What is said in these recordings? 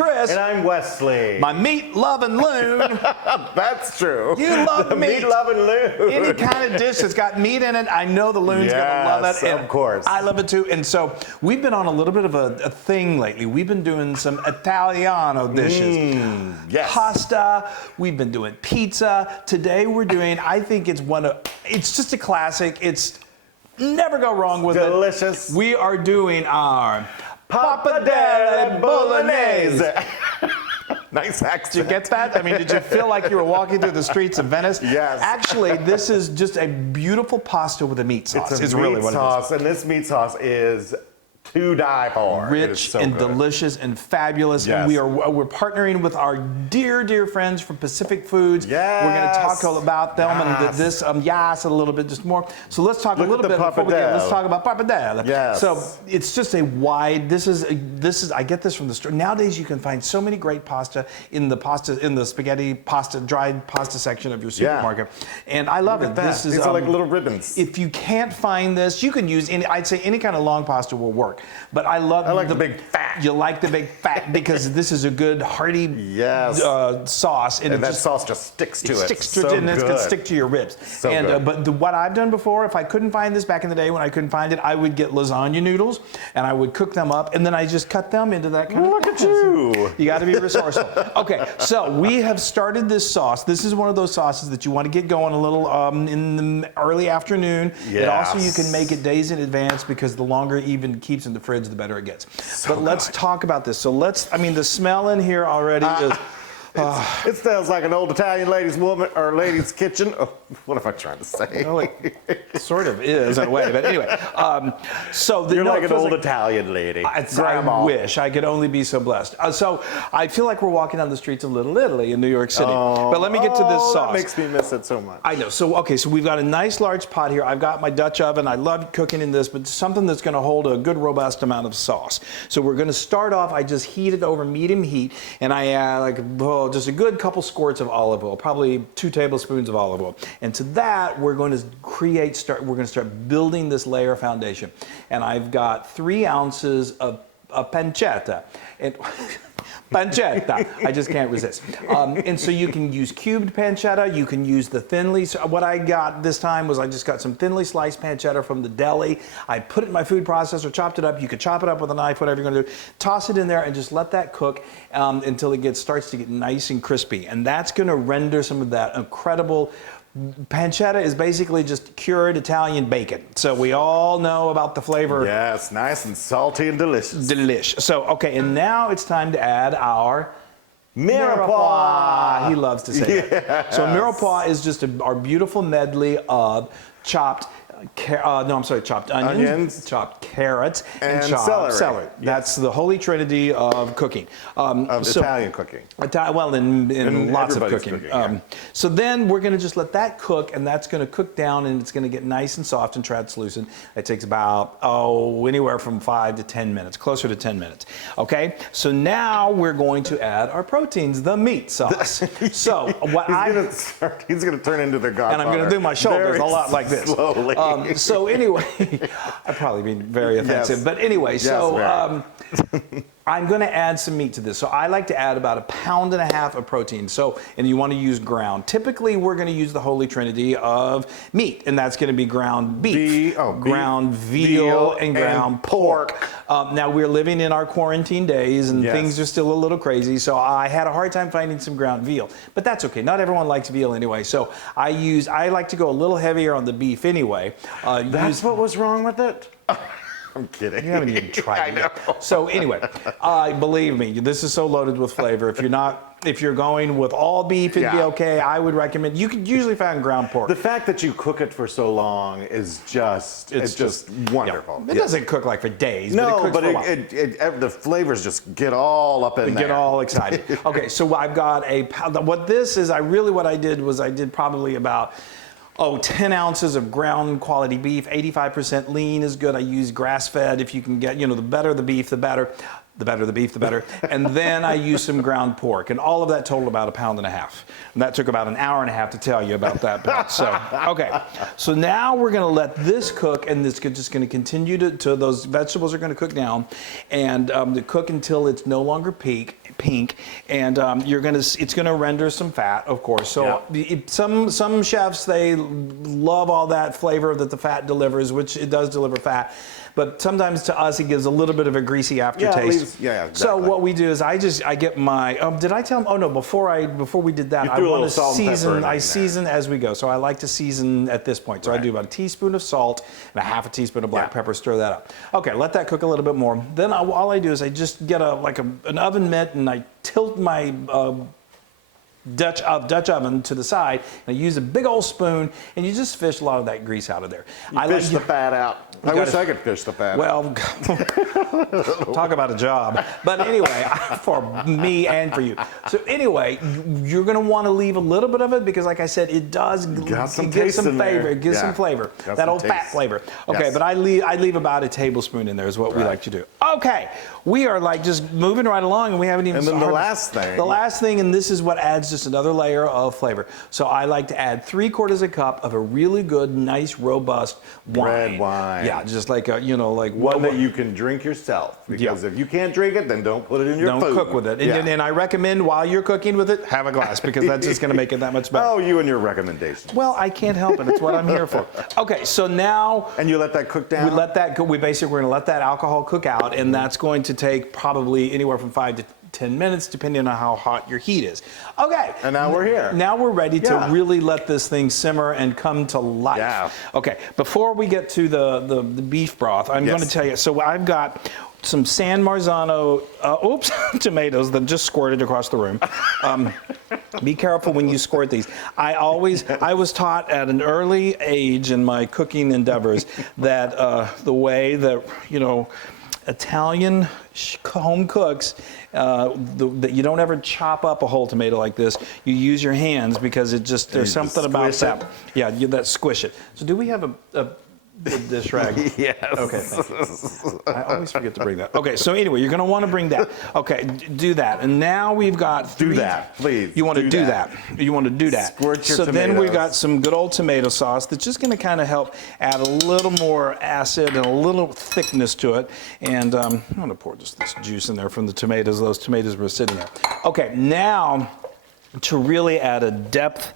Chris. And I'm Wesley. My meat-loving Loon. That's true. You love the meat. Meat-loving Loon. Any kind of dish that's got meat in it, I know the Loon's gonna love it. Yes, of course. I love it too. And so we've been on a little bit of a thing lately. We've been doing some Italiano dishes. Yes. Pasta. We've been doing pizza. Today we're doing, I think it's just a classic. It's never go wrong with Delicious. it. We are doing our Pappardelle Bolognese. Nice accent. Did you get that? I mean, did you feel like you were walking through the streets of Venice? Yes. Actually, this is just a beautiful pasta with a meat sauce. It's a is meat really what sauce, it is. and this meat sauce is to die for. It is Rich so and good. delicious and fabulous. Yes. And we're partnering with our dear friends from Pacific Foods. Yes. We're going to talk all about them Yes. and this a little bit just more. So let's talk Look a little at the bit before we get. Let's Pappardelle. talk about Pappardelle. Yes. So it's just a wide. This is. I get this from the store. Nowadays you can find so many great pasta in the spaghetti pasta dried pasta section of your supermarket, and I love it. This is These are like little ribbons. If you can't find this, you can use any. I'd say any kind of long pasta will work. But I like the big fat. You like the big fat because this is a good hearty sauce, and that sauce just sticks to it. Sticks to So it, and it's good. going to stick to your ribs. So and good. But what I've done before, if I couldn't find this back in the day when I couldn't find it, I would get lasagna noodles and I would cook them up, and then I just cut them into that kind of. Look at you. You got to be resourceful. Okay, so we have started this sauce. This is one of those sauces that you want to get going a little in the early afternoon. Yes. It also, you can make it days in advance because the longer it even keeps in the fridge, the better it gets. So but let's talk about this. So the smell in here already is. It smells like an old Italian lady's kitchen. Oh, what am I trying to say? Oh, it sort of is in a way, but anyway. You're like an old Italian lady. I wish I could only be so blessed. So I feel like we're walking down the streets of Little Italy in New York City. But let me get to this sauce. That makes me miss it so much. I know. So we've got a nice large pot here. I've got my Dutch oven. I love cooking in this, but something that's going to hold a good robust amount of sauce. So we're going to start off. I just heat it over medium heat, and I add just a good couple squirts of olive oil, probably 2 tablespoons of olive oil. And to that, we're going to start building this layer foundation. And I've got 3 ounces of pancetta. And pancetta. I just can't resist. And so you can use cubed pancetta. You can use the thinly. So what I got this time was I just got some thinly sliced pancetta from the deli. I put it in my food processor, chopped it up. You could chop it up with a knife, whatever you're going to do. Toss it in there and just let that cook until it starts to get nice and crispy. And that's going to render some of that incredible. Pancetta is basically just cured Italian bacon. So we all know about the flavor. Yes, nice and salty and delicious. Delish. So, okay, and now it's time to add our Mirepoix. He loves to say that. So mirepoix is just our beautiful medley of chopped chopped onions, chopped carrots, and chopped celery. Yes. That's the holy trinity of cooking. Italian cooking. In lots of cooking. Yeah. So then we're going to just let that cook, and that's going to cook down, and it's going to get nice and soft and translucent. It takes about, anywhere from 5 to 10 minutes, closer to 10 minutes. Okay? So now we're going to add our proteins, the meat sauce. So he's going to turn into the Godfather. And I'm going to do my shoulders a lot like this. Slowly. So anyway, I've probably been very offensive. Yes. But anyway, Yes, I'm going to add some meat to this. So I like to add about 1.5 pounds of protein. And you want to use ground. Typically, we're going to use the holy trinity of meat, and that's going to be ground beef, ground veal, and ground pork. Now, we're living in our quarantine days, and things are still a little crazy, so I had a hard time finding some ground veal. But that's okay. Not everyone likes veal anyway, so I like to go a little heavier on the beef anyway. That's what was wrong with it? I'm kidding. You haven't even tried it yet. I know. So anyway, believe me, this is so loaded with flavor. If you're going with all beef, it'd be okay. I would recommend. You could usually find ground pork. The fact that you cook it for so long is just wonderful. It doesn't cook like for days. No, but the flavors just get all up in there. Get all excited. Okay, so I've got what this is. What I did probably about 10 ounces of ground quality beef, 85% lean is good. I use grass-fed if you can get, the better the beef, the better. The better the beef, the better. And then I use some ground pork. And all of that totaled about 1.5 pounds. And that took about 1.5 hours to tell you about that part. So, okay. So now we're going to let this cook, and it's just going to continue to those vegetables are going to cook down and to cook until it's no longer pink. pink, and it's gonna render some fat, of course. So some chefs, they love all that flavor that the fat delivers, which it does deliver fat. But sometimes to us, it gives a little bit of a greasy aftertaste. Exactly. So what we do is I get my, did I tell them? Oh no, before we did that, I want to season, I season as we go. So I like to season at this point. So I do about a teaspoon of salt and a half a teaspoon of black pepper, stir that up. Okay, let that cook a little bit more. Then all I do is I just get an oven mitt and I tilt my Dutch oven to the side, and I use a big old spoon, and you just fish a lot of that grease out of there. I fish the fat out. I wish I could fish the fat out. Well, talk about a job. But anyway, for me and for you. So anyway, you're going to want to leave a little bit of it because, like I said, it does give some flavor. It gives some flavor, that old fat flavor. Okay, but I leave about a tablespoon in there is what we like to do. Okay, we are like just moving right along, and we haven't even. And then the last thing, and this is what adds just another layer of flavor. So I like to add 3/4 cup of a really good, nice, robust wine. Red wine. Yeah, just like one that you can drink yourself. Because if you can't drink it, then don't put it in your food. Don't cook with it. And I recommend while you're cooking with it, have a glass because that's just going to make it that much better. Oh, you and your recommendations. Well, I can't help it. It's what I'm here for. Okay, so now. And you let that cook down? We let that cook. We're going to let that alcohol cook out, and that's going to take probably anywhere from 5 to 10 minutes, depending on how hot your heat is. Okay. And now we're here. Now we're ready to really let this thing simmer and come to life. Yeah. Okay. Before we get to the beef broth, I'm going to tell you. So I've got some San Marzano, tomatoes that just squirted across the room. Be careful when you squirt these. I was taught at an early age in my cooking endeavors that the way that, Italian home cooks, that you don't ever chop up a whole tomato like this. You use your hands because there's something about that. Yeah, that squish it. So do we have a dish rag? Yes. Okay, thank you. I always forget to bring that. Okay, so anyway, you're going to want to bring that. Okay, do that. And now we've got Do that, please. You want to do that. You want to do that. Squirt your so tomatoes. Then we've got some good old tomato sauce that's just going to kind of help add a little more acid and a little thickness to it. And I'm going to pour just this juice in there from the tomatoes. Those tomatoes were sitting there. Okay, now to really add a depth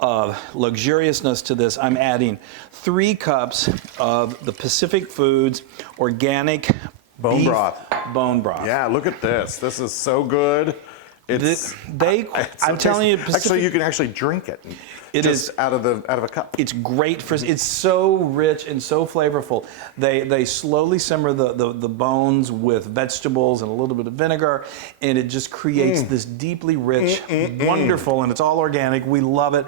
of luxuriousness to this, I'm adding 3 cups of the Pacific Foods organic bone broth. Bone broth. Yeah, look at this. This is so good. I'm telling you, actually, you can actually drink it. It is out of a cup. It's great for. It's so rich and so flavorful. They slowly simmer the bones with vegetables and a little bit of vinegar, and it just creates this deeply rich, wonderful, and it's all organic. We love it.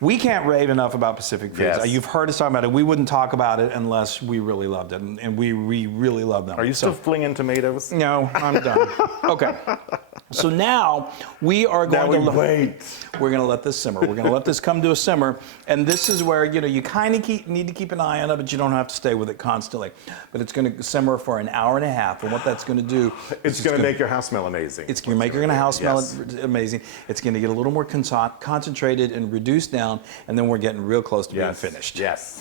We can't rave enough about Pacific Foods. Yes. You've heard us talk about it. We wouldn't talk about it unless we really loved it, and we really love them. Are you still flinging tomatoes? No, I'm done. Okay. So now we are going to wait. We're going to let this simmer. We're going to let this come to a simmer, and this is where you kind of need to keep an eye on it, but you don't have to stay with it constantly. But it's going to simmer for an hour and a half, and what that's going to do, it's going to make your house smell amazing. It's going to make your house smell amazing. It's going to get a little more concentrated and reduced down, and then we're getting real close to being finished. Yes.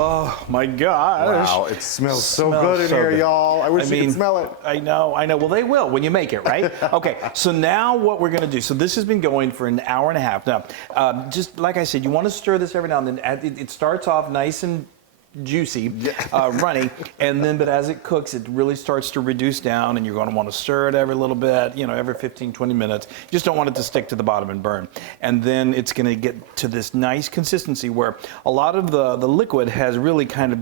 Oh my gosh! Wow, it smells so good in here, y'all. I wish you could smell it. I know. Well, they will when you make it, right? Okay. So now what we're going to do, so this has been going for an hour and a half. Now, just like I said, you want to stir this every now and then. It starts off nice and juicy, runny, but as it cooks, it really starts to reduce down, and you're going to want to stir it every little bit, every 15, 20 minutes. You just don't want it to stick to the bottom and burn. And then it's going to get to this nice consistency where a lot of the liquid has really kind of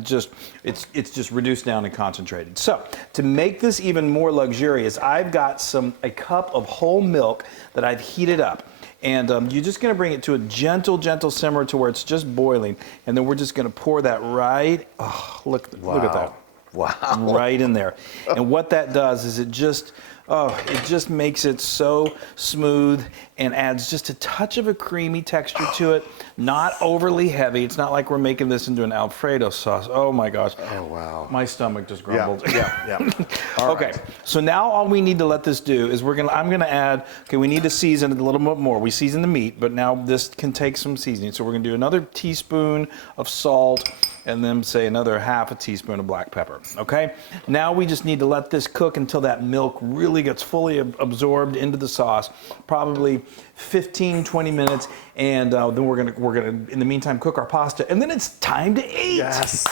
it's just reduced down and concentrated. So to make this even more luxurious, I've got a cup of whole milk that I've heated up. And you're just going to bring it to a gentle simmer to where it's just boiling. And then we're just going to pour that right, look at that. Wow. Right in there. And what that does is it just makes it so smooth and adds just a touch of a creamy texture to it. Not overly heavy. It's not like we're making this into an Alfredo sauce. Oh my gosh. Oh wow. My stomach just grumbled. Yeah. Okay. So now all we need to let this do is I'm gonna add, we need to season it a little bit more. We season the meat, but now this can take some seasoning. So we're gonna do another teaspoon of salt. and then say another half a teaspoon of black pepper. Okay? Now we just need to let this cook until that milk really gets fully absorbed into the sauce, probably 15, 20 minutes, and then we're gonna, in the meantime, cook our pasta, and then it's time to eat. Yes.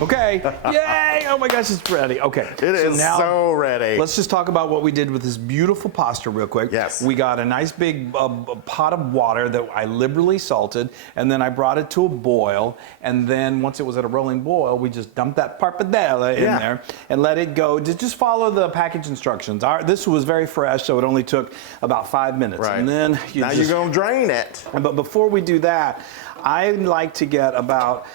Okay. Yay! Oh my gosh, it's ready. Okay. It is so ready. Let's just talk about what we did with this beautiful pasta real quick. Yes. We got a nice big pot of water that I liberally salted, and then I brought it to a boil, and then once it was at a rolling boil, we just dumped that pappardelle in there and let it go. Just follow the package instructions. This was very fresh, so it only took about 5 minutes. Right. And then you're gonna drain it. But before we do that, I like to get about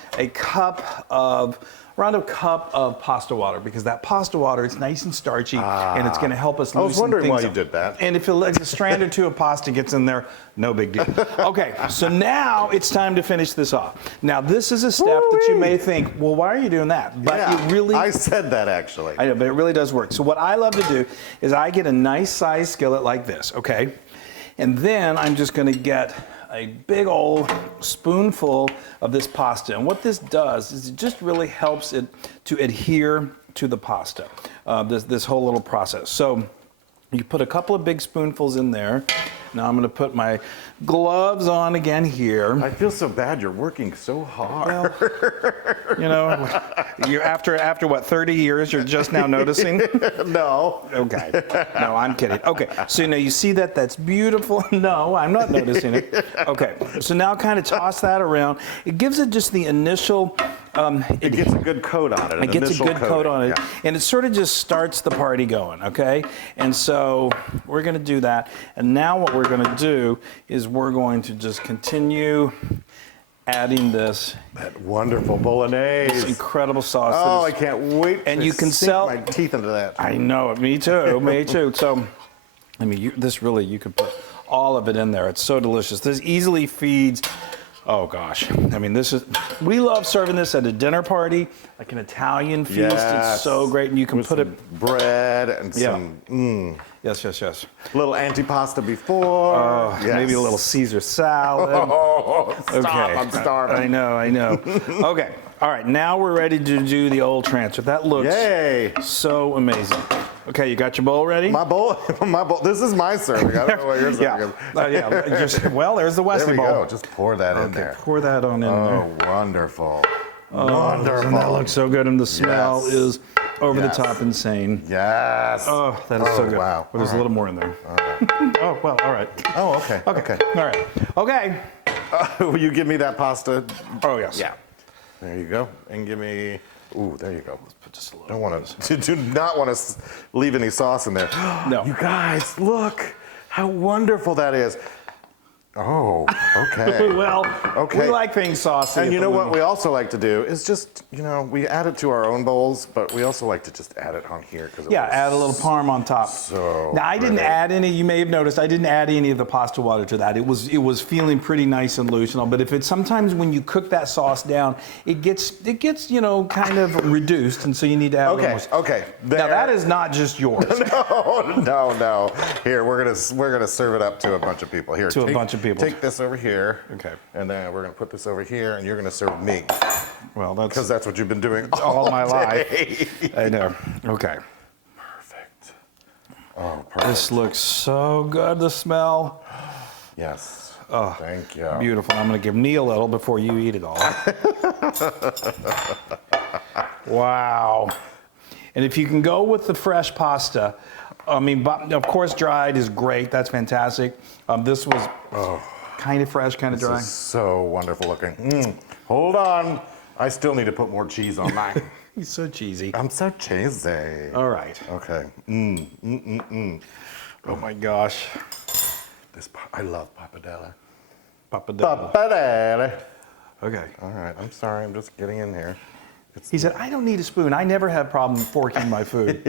around a cup of pasta water, because that pasta water, it's nice and starchy, and it's going to help us loosen things up. I was wondering why you did that. And if a strand or two of pasta gets in there, no big deal. Okay, so now it's time to finish this off. Now, this is a step that you may think, well, why are you doing that? But it really... I said that, actually. I know, but it really does work. So what I love to do is I get a nice sized skillet like this, okay? And then I'm just going to get a big old spoonful of this pasta. And what this does is it just really helps it to adhere to the pasta, this whole little process. So you put a couple of big spoonfuls in there. Now I'm going to put my gloves on again here. I feel so bad. You're working so hard. Well, you know, after what, 30 years, you're just now noticing? No. Okay. No, I'm kidding. Okay. So now you see that? That's beautiful. No, I'm not noticing it. Okay. So now kind of toss that around. It gives it just the initial... it gets a good coat on it. It gets a good coat on it. And it sort of just starts the party going, okay? And so we're going to do that. And now what we're going to do is we're going to just continue adding this. That wonderful Bolognese. This incredible sauce. Oh, I can't wait and to you can sink sell my teeth into that. I know it. Me too. Me too. So, I mean, you could put all of it in there. It's so delicious. This easily feeds... Oh gosh, I mean, we love serving this at a dinner party, like an Italian feast. Yes. It's so great, and you can with put some bread and some, Yes. A little antipasta before. Oh, maybe a little Caesar salad. Oh, stop, okay. I'm starving. I know. Okay, all right, now we're ready to do the old transfer. That looks so amazing. Okay, you got your bowl ready? My bowl. This is my serving. I don't know what you're serving. Well, there's the Wesley bowl. There we go. Just pour that in there. Pour that on in there. Oh, wonderful. Wonderful. Doesn't that look so good? And the smell is over the top insane. Yes. Oh, that is so good. Wow. Well, there's a little more in there. All right. Oh, well, all right. Oh, okay. Okay. All right. Okay. Will you give me that pasta? Oh, yes. Yeah. There you go. And give me... Ooh, there you go. Let's put just a little. Don't want to. Do not want to leave any sauce in there. No. You guys, look how wonderful that is. Oh, okay. Well, we like things saucy. And you know what we also like to do is just, we add it to our own bowls, but we also like to just add it on here. Add a little parm on top. So now, I didn't add any, you may have noticed, I didn't add any of the pasta water to that. It was feeling pretty nice and loose and all, but sometimes when you cook that sauce down, it gets kind of reduced, and so you need to add a little more. Okay. Now, that is not just yours. No. Here, we're gonna serve it up to a bunch of people. Here, a bunch of people. Take this over here. Okay. And then we're gonna put this over here, and you're gonna serve me. Well, because that's what you've been doing all my life. I know. Okay. Perfect. Oh, perfect. This looks so good. The smell. Yes. Oh, thank you. Beautiful. I'm gonna give me a little before you eat it all. Wow. And if you can go with the fresh pasta, I mean, of course, dried is great. That's fantastic. This was kind of fresh, kind of dry. This is so wonderful looking. Hold on. I still need to put more cheese on mine. He's so cheesy. I'm so cheesy. All right. Okay. Oh my gosh. I love pappardelle. Pappardelle. Okay. All right. I'm sorry. I'm just getting in here. He said, I don't need a spoon. I never have problem forking my food.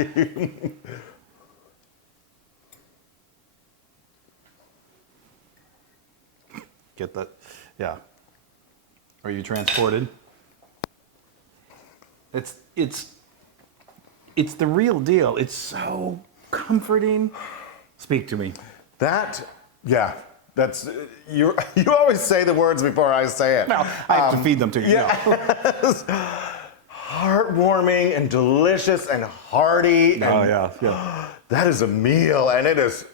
Get that? Yeah. Are you transported? It's the real deal. It's so comforting. Speak to me. That's you always say the words before I say it. No, I have to feed them to you. Yeah. Heartwarming and delicious and hearty. Oh, And yeah. that is a meal, and it is.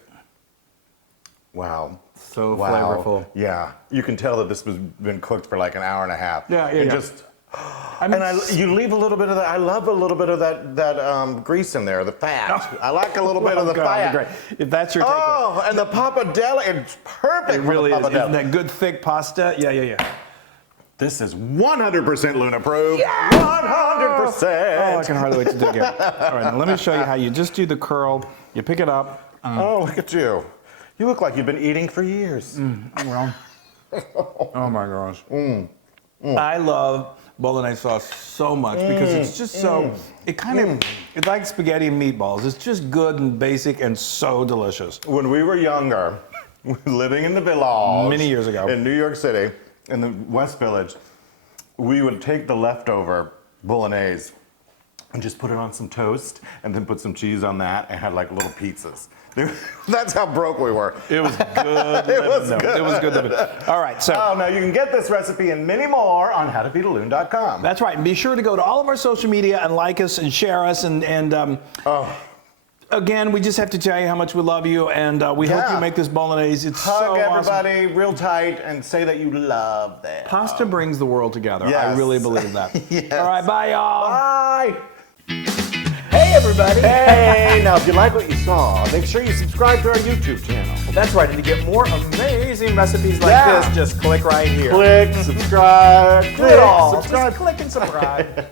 Wow. So Wow. flavorful. Yeah. You can tell that this has been cooked for like an hour and a half. Yeah. And just. You leave a little bit of that. I love a little bit of that grease in there, the fat. I like a little bit of the fat. Great. If that's your takeaway. Oh, and the pappardelle, it's perfect. It really for is. the Isn't pappardelle. that good thick pasta? Yeah. This is 100% Loon approved. Yes! 100%. Oh, I can hardly wait to dig in. All right, now let me show you how you just do the curl. You pick it up. Oh, look at you. You look like you've been eating for years. Well, oh my gosh. I love Bolognese sauce so much because it's just so, it's like spaghetti and meatballs. It's just good and basic and so delicious. When we were younger, living in the village. Many years ago. In New York City, in the West Village, we would take the leftover Bolognese and just put it on some toast and then put some cheese on that and had like little pizzas. That's how broke we were. It was good. It was living. good. It was good living. All right, so. Oh, now you can get this recipe and many more on howtofeedaloon.com. That's right. And be sure to go to all of our social media and like us and share us. Again, we just have to tell you how much we love you, and we hope you make this Bolognese. It's Hug so everybody awesome. real tight and say that you love them. Pasta brings the world together. I Yes. really believe that. Yes. All right, bye, y'all. Bye. Hey, everybody. Hey, now if you like what you saw, make sure you subscribe to our YouTube channel. That's right. And to get more amazing recipes like Yeah. this, just click right here. Click, subscribe, Do it all. subscribe. Just click and subscribe.